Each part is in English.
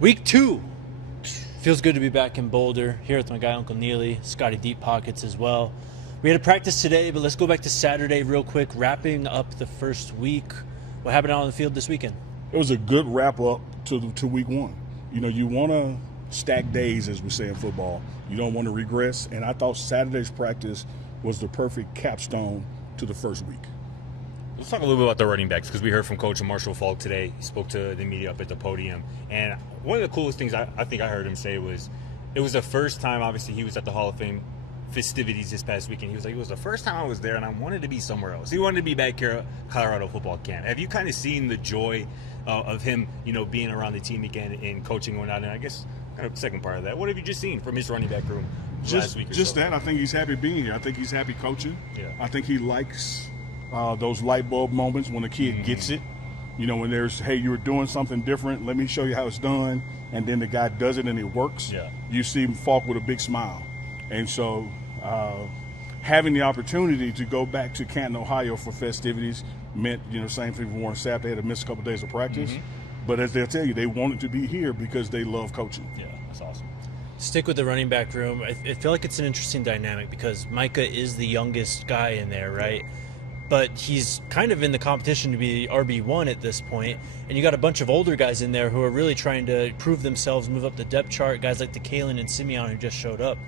Week 2. Feels good to be back in Boulder, here with my guy Uncle Neely, Scotty Deep Pockets as well. We had a practice today, but let's go back to Saturday real quick, wrapping up the first week. What happened out on the field this weekend? It was a good wrap up to week 1. You know, you want to stack days, as we say in football. You don't want to regress, and I thought Saturday's practice was the perfect capstone to the first week. Let's talk a little bit about the running backs, because we heard from Coach Marshall Faulk today. He spoke to the media up at the podium, and one of the coolest things I think I heard him say was it was the first time, obviously, he was at the Hall of Fame festivities this past weekend. He was like, it was the first time I was there, and I wanted to be somewhere else. He wanted to be back here at Colorado football camp. Have you kind of seen the joy of him, you know, being around the team again and coaching and whatnot? And I guess kind of the second part of that, what have you just seen from his running back room last week or Just so? that. I think he's happy being here. I think he's happy coaching. Yeah. I think he likes those light bulb moments when a kid gets it. You know, when there's, hey, you were doing something different, let me show you how it's done, and then the guy does it and it works. Yeah. You see Faulk with a big smile. And so having the opportunity to go back to Canton, Ohio for festivities meant, you know, same thing for Warren Sapp. They had to miss a couple days of practice. But as they'll tell you, they wanted to be here because they love coaching. Yeah, that's awesome. Stick with the running back room. I feel like it's an interesting dynamic because Micah is the youngest guy in there, right? But he's kind of in the competition to be RB1 at this point. And you got a bunch of older guys in there who are really trying to prove themselves, move up the depth chart, guys like the Kalen and Simeon who just showed up.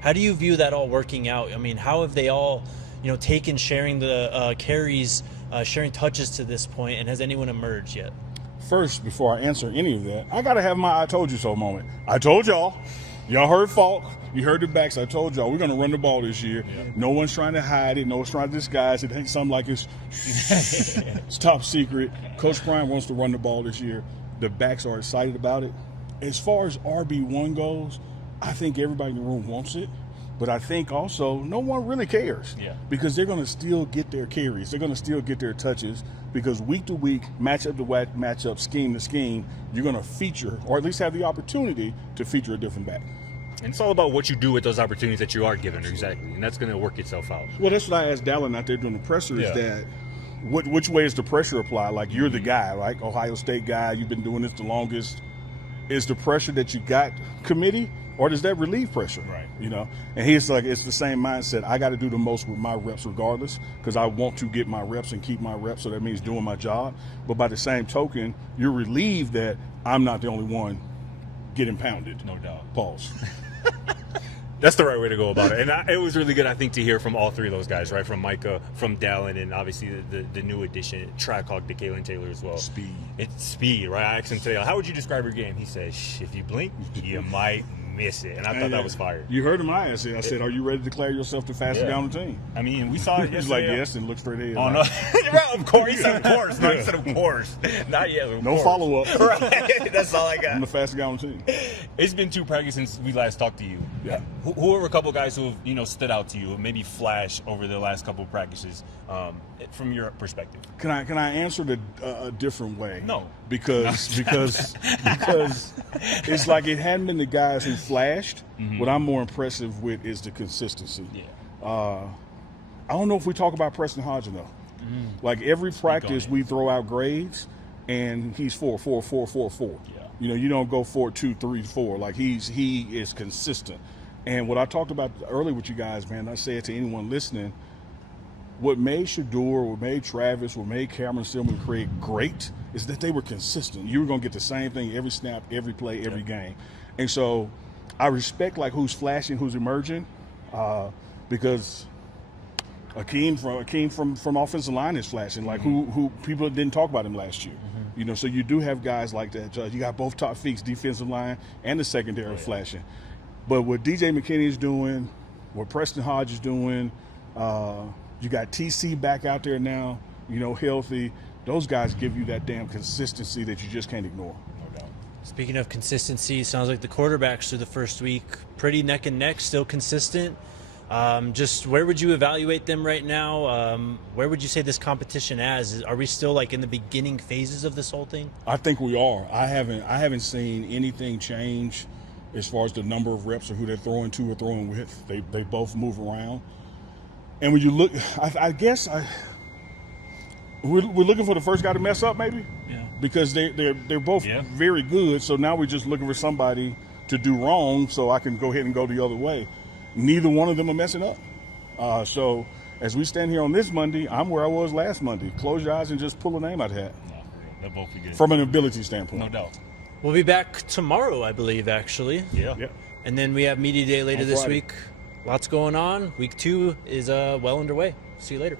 How do you view that all working out? I mean, how have they all, you know, taken sharing the carries, sharing touches to this point, and has anyone emerged yet? First, before I answer any of that, I got to have my I told you so moment. I told y'all. Y'all heard Faulk. You heard the backs. I told y'all we're going to run the ball this year. Yeah. No one's trying to hide it. No one's trying to disguise it. It ain't something like it's top secret. Coach Prime wants to run the ball this year. The backs are excited about it. As far as RB1 goes, I think everybody in the room wants it. But I think also no one really cares. Yeah. Because they're going to still get their carries. They're going to still get their touches because week to week, matchup to matchup, scheme to scheme, you're going to feature or at least have the opportunity to feature a different back. And it's all about what you do with those opportunities that you are given, exactly. And that's going to work itself out. Well, that's what I asked Dallin out there during the presser is that which way is the pressure applied? Like, you're the guy, right? Ohio State guy, you've been doing this the longest. Is the pressure that you got committee, or does that relieve pressure? Right. You know? And he's like, it's the same mindset. I got to do the most with my reps regardless because I want to get my reps and keep my reps, so that means doing my job. But by the same token, you're relieved that I'm not the only one getting pounded. No doubt. Pause. That's the right way to go about it. And it was really good, I think, to hear from all three of those guys, right? From Micah, from Dallin, and obviously the new addition, track hog to Kalen Taylor as well. Speed. It's speed, right? I asked him today, how would you describe your game? He said, if you blink, you might miss it. And I thought that was fire. You heard him I said, are you ready to declare yourself the fastest guy on the team? I mean, we saw it He's yesterday. like, yes, and look straight ahead. Oh, no. Right, of course. He said, of course. No, he said, of course. Not yet. Of no course. follow-up. Right. That's all I got. I'm the fastest guy on the team. It's been 2 practices since we last talked to you. Yeah. Who are a couple guys who have, you know, stood out to you, maybe flash over the last couple of practices, from your perspective? Can I answer it a different way? No. Because it's like it hadn't been the guys who flashed. What I'm more impressive with is the consistency. Yeah. I don't know if we talk about Preston Hodge enough. Like every practice we throw out grades, and he's 4, 4, 4, 4, 4. Yeah. You know, you don't go 4, 2, 3, 4. Like he is consistent. And what I talked about earlier with you guys, man, I say it to anyone listening, what made Shador, what made Travis, what made Cameron Stillman Craig great is that they were consistent. You were going to get the same thing every snap, every play, every game. And so I respect like who's flashing, who's emerging, because Akeem from offensive line is flashing, like who people didn't talk about him last year. You know, so you do have guys like that. You got both top feats, defensive line and the secondary flashing. But what DJ McKinney is doing, what Preston Hodge is doing, you got TC back out there now, you know, healthy. Those guys give you that damn consistency that you just can't ignore. No doubt. Speaking of consistency, sounds like the quarterbacks through the first week, pretty neck and neck, still consistent. Just where would you evaluate them right now? Where would you say this competition as? Are we still like in the beginning phases of this whole thing? I think we are. I haven't seen anything change as far as the number of reps or who they're throwing to or throwing with. They both move around. And when you look, I guess we're looking for the first guy to mess up, maybe. Yeah. Because they're both very good. So now we're just looking for somebody to do wrong, so I can go ahead and go the other way. Neither one of them are messing up. So as we stand here on this Monday, I'm where I was last Monday. Close your eyes and just pull a name out of the hat. They'll both be good. From an ability standpoint. No doubt. We'll be back tomorrow, I believe, actually. Yeah. And then we have Media Day later On this Friday. week. Lots going on. Week 2 is well underway. See you later.